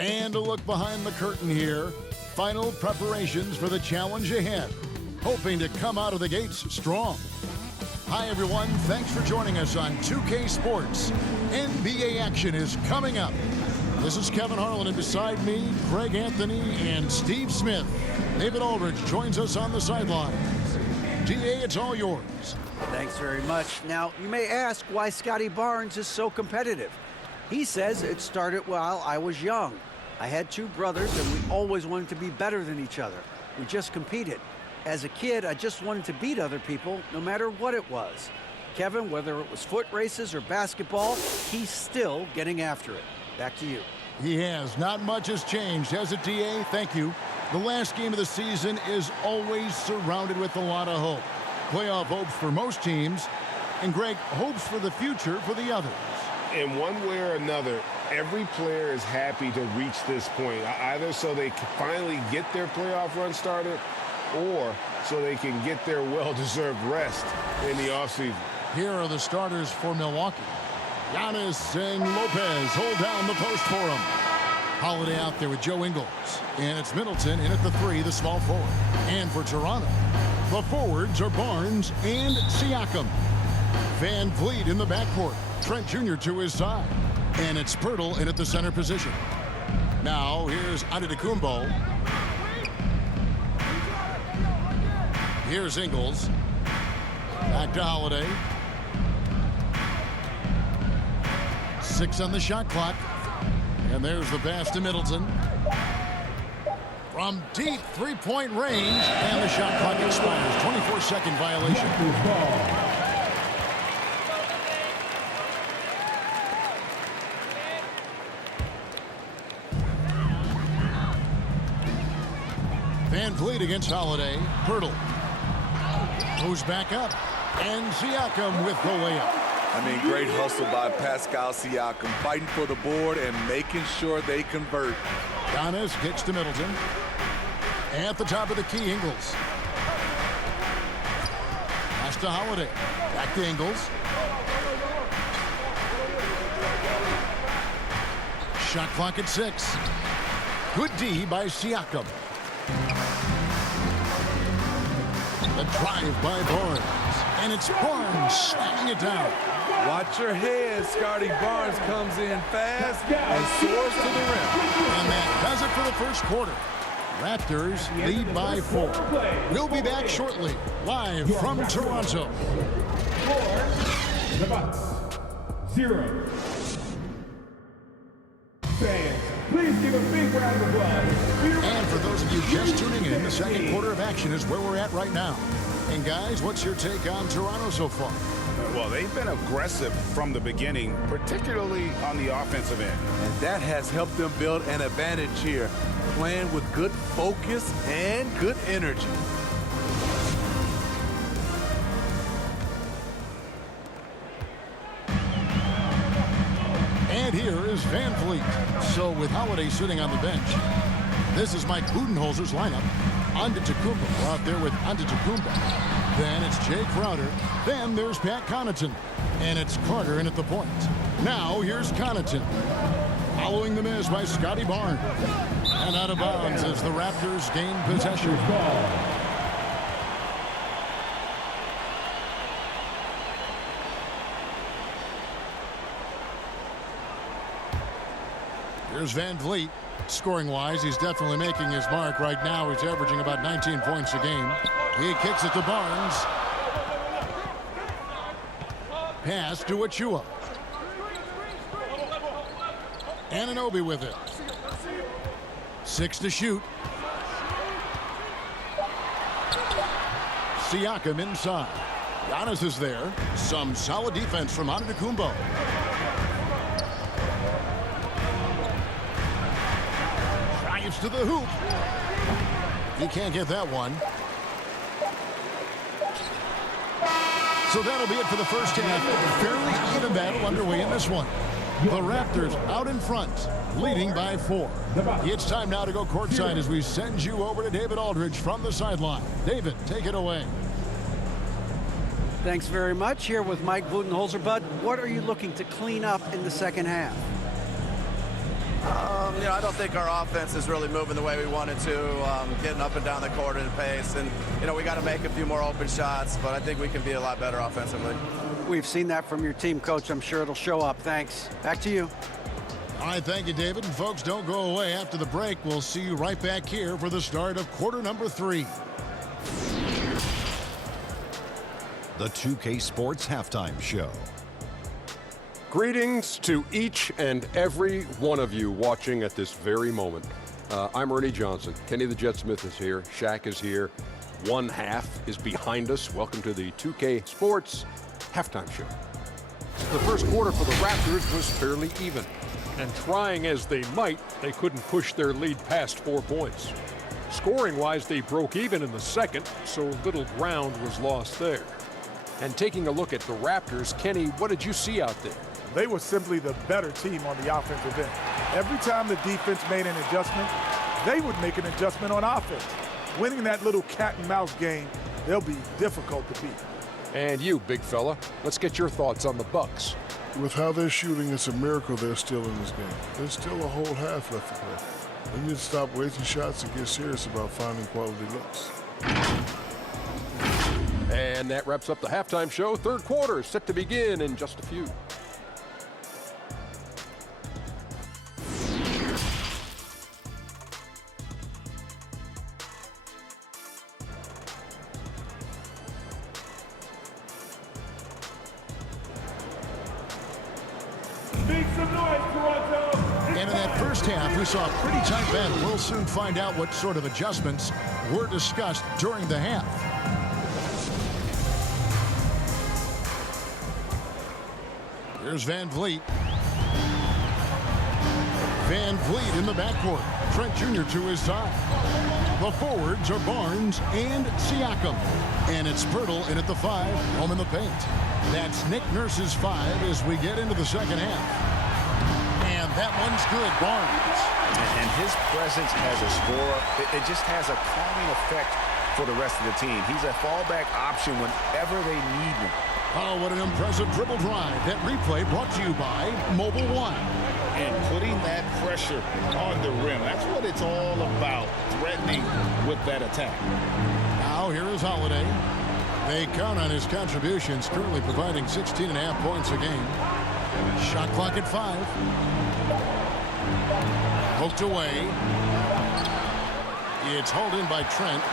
And a look behind the curtain here. Final preparations for the challenge ahead. Hoping to come out of the gates strong. Hi, everyone. Thanks for joining us on 2K Sports. NBA action is coming up. This is Kevin Harlan, and beside me, Greg Anthony and Steve Smith. David Aldridge joins us on the sidelines. DA, it's all yours. Thanks very much. Now, you may ask why Scotty Barnes is so competitive. He says it started while I was young. I had two brothers, and we always wanted to be better than each other. We just competed. As a kid, I just wanted to beat other people, no matter what it was. Kevin, whether it was foot races or basketball, he's still getting after it. Back to you. He has. Not much has changed, has it, DA? Thank you. The last game of the season is always surrounded with a lot of hope. Playoff hopes for most teams, and Greg, hopes for the future for the others. In one way or another, every player is happy to reach this point, either so they can finally get their playoff run started or so they can get their well-deserved rest in the offseason. Here are the starters for Milwaukee. Giannis and Lopez hold down the post for him. Holiday out there with Joe Ingles. And it's Middleton in at the three, the small forward. And for Toronto, the forwards are Barnes and Siakam. Van Vliet in the backcourt. Trent Jr. to his side. And it's Pirtle in at the center position. Now here's Antetokounmpo. Here's Ingles. Back to Holiday. 6 on the shot clock. And there's the pass to Middleton. From deep three-point range. And the shot clock expires. 24-second violation. Van Vliet against Holiday. Pirtle goes back up. And Siakam with the layup. I mean, great hustle by Pascal Siakam, fighting for the board and making sure they convert. Giannis gets to Middleton. At the top of the key, Ingles. Pass to Holiday. Back to Ingles. Shot clock at 6. Good D by Siakam. The drive by Barnes. And it's Barnes slamming it down. Watch your head. Scotty Barnes comes in fast and soars to the rim. And that does it for the first quarter. Raptors lead by 4. We'll be back shortly, live from Toronto. The Bucks, 0. Fans, please give a big round of applause. And for those of you just tuning in, the second quarter of action is where we're at right now. And guys, what's your take on Toronto so far? Well, they've been aggressive from the beginning, particularly on the offensive end. And that has helped them build an advantage here, playing with good focus and good energy. And here is Van Vliet. So with Holiday sitting on the bench, this is Mike Budenholzer's lineup. Antetokounmpo out there with Antetokounmpo. Then it's Jay Crowder. Then there's Pat Connaughton. And it's Carter in at the point. Now here's Connaughton. Following the miss by Scotty Barnes. And out of bounds as the Raptors gain possession. Here's Van Vliet. Scoring-wise, he's definitely making his mark. Right now, he's averaging about 19 points a game. He kicks it to Barnes. Pass to Achua. Anunoby with it. 6 to shoot. Siakam inside. Giannis is there. Some solid defense from Antetokounmpo. Drives to the hoop. He can't get that one. So that'll be it for the first half. Fairly even battle underway in this one. The Raptors out in front, leading by 4. It's time now to go courtside as we send you over to David Aldridge from the sideline. David, take it away. Thanks very much. Here with Mike Budenholzer. Bud, what are you looking to clean up in the second half? I don't think our offense is really moving the way we wanted to, getting up and down the court at a pace. And, we got to make a few more open shots, but I think we can be a lot better offensively. We've seen that from your team, Coach. I'm sure it'll show up. Thanks. Back to you. All right, thank you, David. And folks, don't go away. After the break, we'll see you right back here for the start of quarter number 3. The 2K Sports Halftime Show. Greetings to each and every one of you watching at this very moment. I'm Ernie Johnson. Kenny the Jet Smith is here. Shaq is here. One half is behind us. Welcome to the 2K Sports Halftime Show. The first quarter for the Raptors was fairly even. And trying as they might, they couldn't push their lead past 4 points. Scoring-wise, they broke even in the second, so little ground was lost there. And taking a look at the Raptors, Kenny, what did you see out there? They were simply the better team on the offensive end. Every time the defense made an adjustment, they would make an adjustment on offense. Winning that little cat and mouse game, they'll be difficult to beat. And you, big fella, let's get your thoughts on the Bucks. With how they're shooting, it's a miracle they're still in this game. There's still a whole half left to play. They need to stop wasting shots and get serious about finding quality looks. And that wraps up the halftime show. Third quarter is set to begin in just a few. Make some noise, Toronto. And in that first half, we saw a pretty tight battle. We'll soon find out what sort of adjustments were discussed during the half. Here's Van Vliet. Van Vliet in the backcourt. Trent Jr. to his side. The forwards are Barnes and Siakam. And it's Pirtle in at the 5, home in the paint. That's Nick Nurse's 5 as we get into the second half. And that one's good, Barnes. And his presence as a scorer, it just has a calming effect for the rest of the team. He's a fallback option whenever they need him. Oh, what an impressive dribble drive. That replay brought to you by Mobile One. And putting that pressure on the rim. That's what it's all about, threatening with that attack. Now here is Holiday. They count on his contributions, currently providing 16.5 points a game. Shot clock at 5. Poked away. It's hauled in by Trent.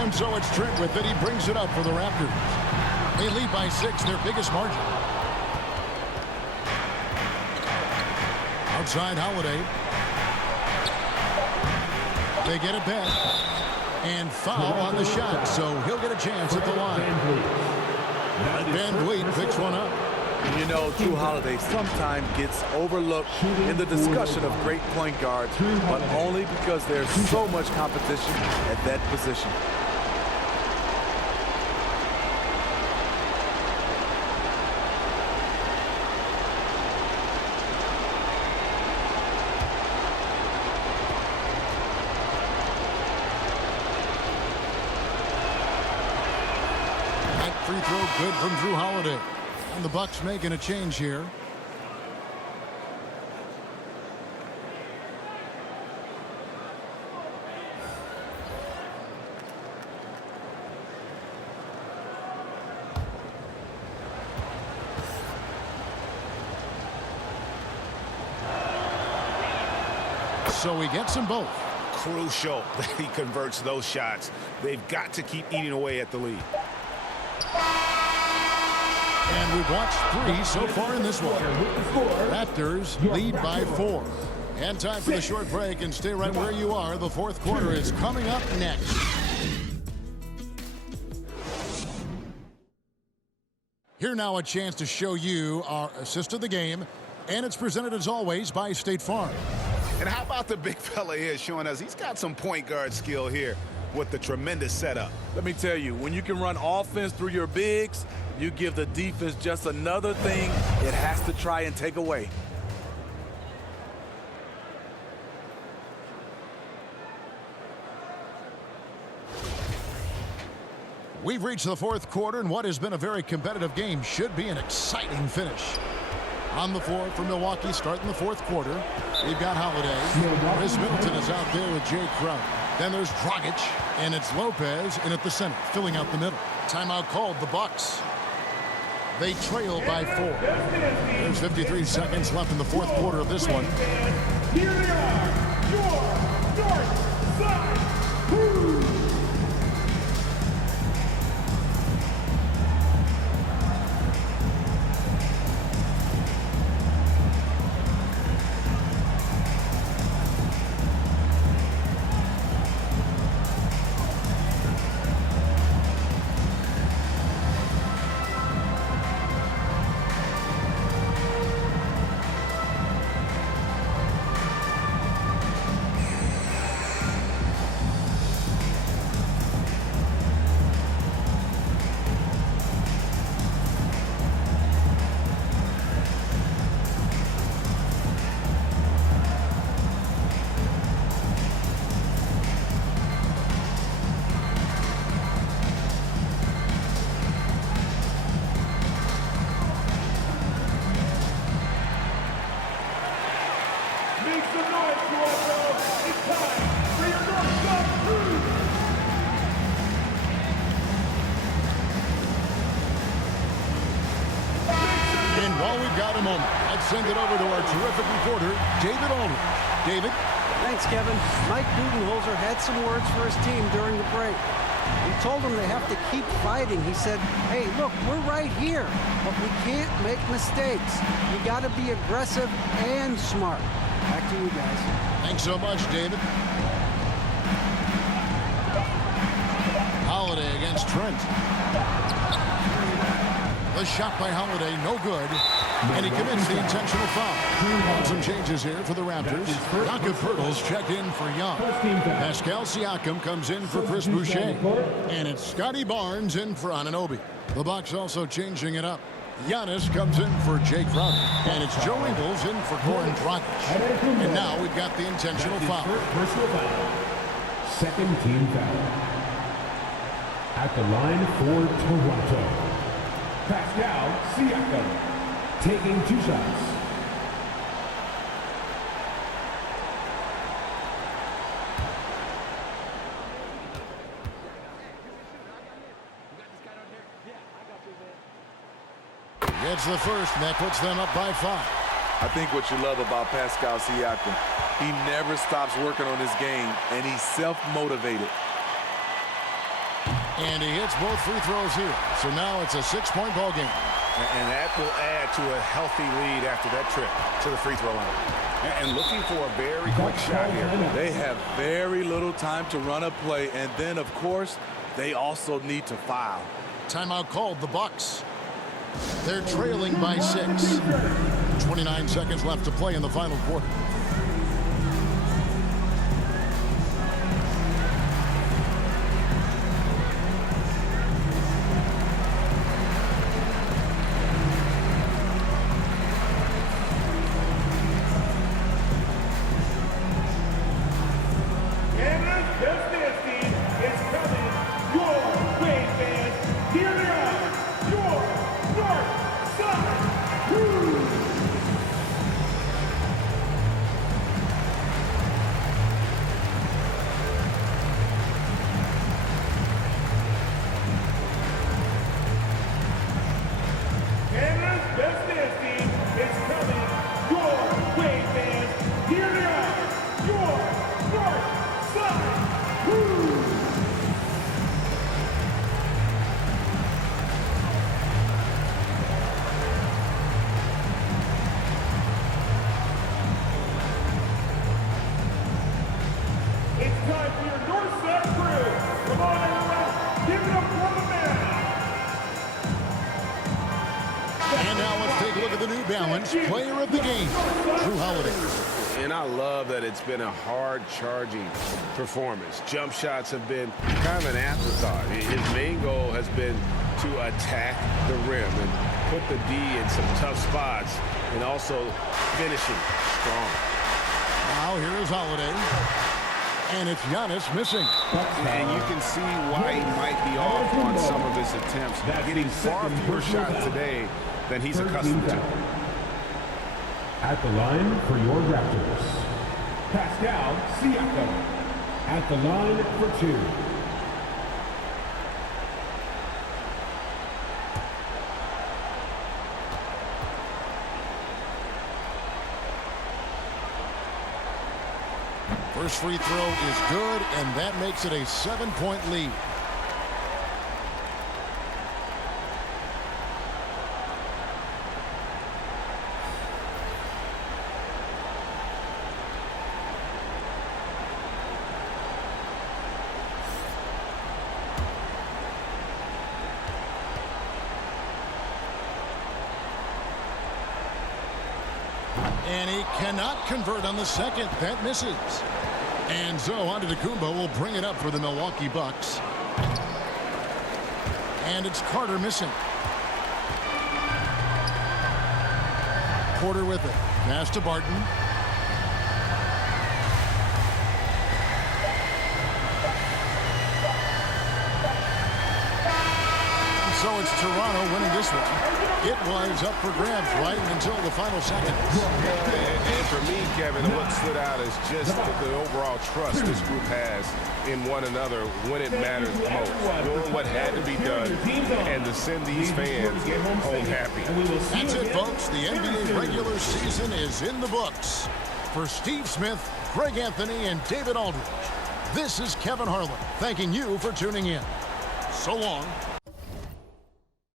And so it's Trent with it. He brings it up for the Raptors. They lead by 6, their biggest margin. Outside Holiday. They get it back. And foul on the shot, so he'll get a chance at the line. Van Vliet picks one up. Drew Holiday sometimes gets overlooked in the discussion of great point guards, but only because there's so much competition at that position. Free throw good from Drew Holiday. And the Bucks making a change here. So he gets them both. Crucial that he converts those shots. They've got to keep eating away at the lead. And we've watched 3 so far in this one. Raptors lead by 4. And time for the short break, and stay right where you are. The fourth quarter is coming up next. Here now a chance to show you our assist of the game, and it's presented as always by State Farm. And how about the big fella here showing us he's got some point guard skill here with the tremendous setup. Let me tell you, when you can run offense through your bigs, you give the defense just another thing it has to try and take away. We've reached the fourth quarter, and what has been a very competitive game should be an exciting finish. On the floor for Milwaukee starting the fourth quarter. We've got Holiday. Chris Middleton is out there with Jay Crowder. Then there's Dragic, and it's Lopez in at the center, filling out the middle. Timeout called, the Bucks. They trail by 4. There's 53 seconds left in the fourth quarter of this one. Here they are, your North Side Crew. Make some noise, Toronto. It's time for your North Side Crew. And while we've got a moment, let's send it over to our terrific reporter, David Aldridge. David? Thanks, Kevin. Mike Budenholzer had some words for his team during the break. He told them they have to keep fighting. He said, hey, look, we're right here, but we can't make mistakes. You got to be aggressive and smart. Back to you guys. Thanks so much, David. Holiday against Trent. The shot by Holiday, no good. And he commits the intentional foul. And some changes here for the Raptors. Jakob Poeltl's checked in for Young. Pascal Siakam comes in for Chris Boucher. And it's Scotty Barnes in for Anunoby. The Bucks also changing it up. Giannis comes in for Jay Crowder. And it's Joe Ingles in for Goran Dragic. And now we've got the intentional foul. Personal foul. Second team foul. At the line for Toronto, Pascal Siakam taking 2 shots. Gets the first, and that puts them up by 5. I think what you love about Pascal Siakam, he never stops working on his game, and he's self-motivated. And he hits both free throws here. So now it's a 6-point ball game. And that will add to a healthy lead after that trip to the free throw line. And looking for a very quick shot here. They have very little time to run a play, and then, of course, they also need to foul. Timeout called, the Bucks. They're trailing by 6. 29 seconds left to play in the final quarter. Player of the game, Drew Holiday. And I love that it's been a hard-charging performance. Jump shots have been kind of an afterthought. His main goal has been to attack the rim and put the D in some tough spots and also finishing strong. Now here is Holiday. And it's Giannis missing. And you can see why he might be off on some of his attempts. Getting far fewer shots today than he's accustomed to. At the line for your Raptors, Pascal Siakam. At the line for 2. First free throw is good, and that makes it a 7-point lead. And he cannot convert on the second. That misses. And so Antetokounmpo will bring it up for the Milwaukee Bucks. And it's Carter missing. Porter with it. Pass to Barton. And so it's Toronto winning this one. It was up for grabs right until the final seconds. And for me, Kevin, what stood out is just the overall trust this group has in one another when it matters most. Doing what had to be done and to send these fans home happy. That's it, folks. The NBA regular season is in the books. For Steve Smith, Greg Anthony, and David Aldridge, this is Kevin Harlan thanking you for tuning in. So long.